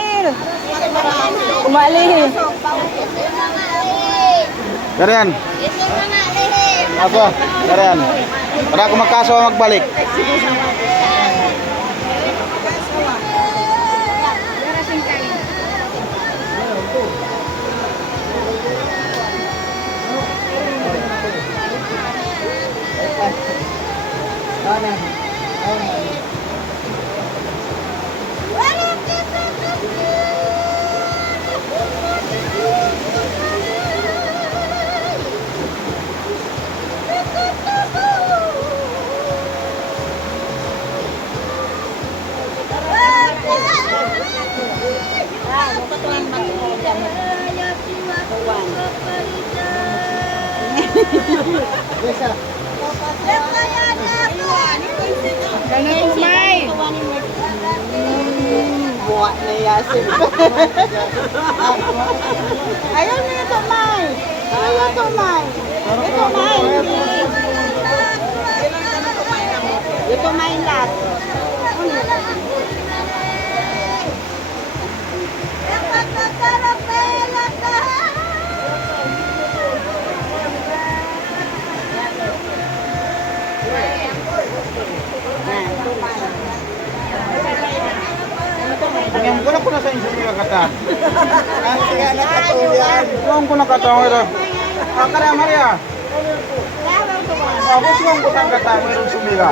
Ismail. Umali. Karen. Ako, Karen. Para ako magkaso magbalik. Ganun umay. Buwak na yasin. Ayaw na ito, May. Ayaw ito, May. Ito, May. Ito, May lahat. Tingnan ko na sa inyo mga kata. Sige, nakatuyan. Huwag ko na katawang ito. Kaya Maria. Ako siya ang butang kata, mayroong sumila.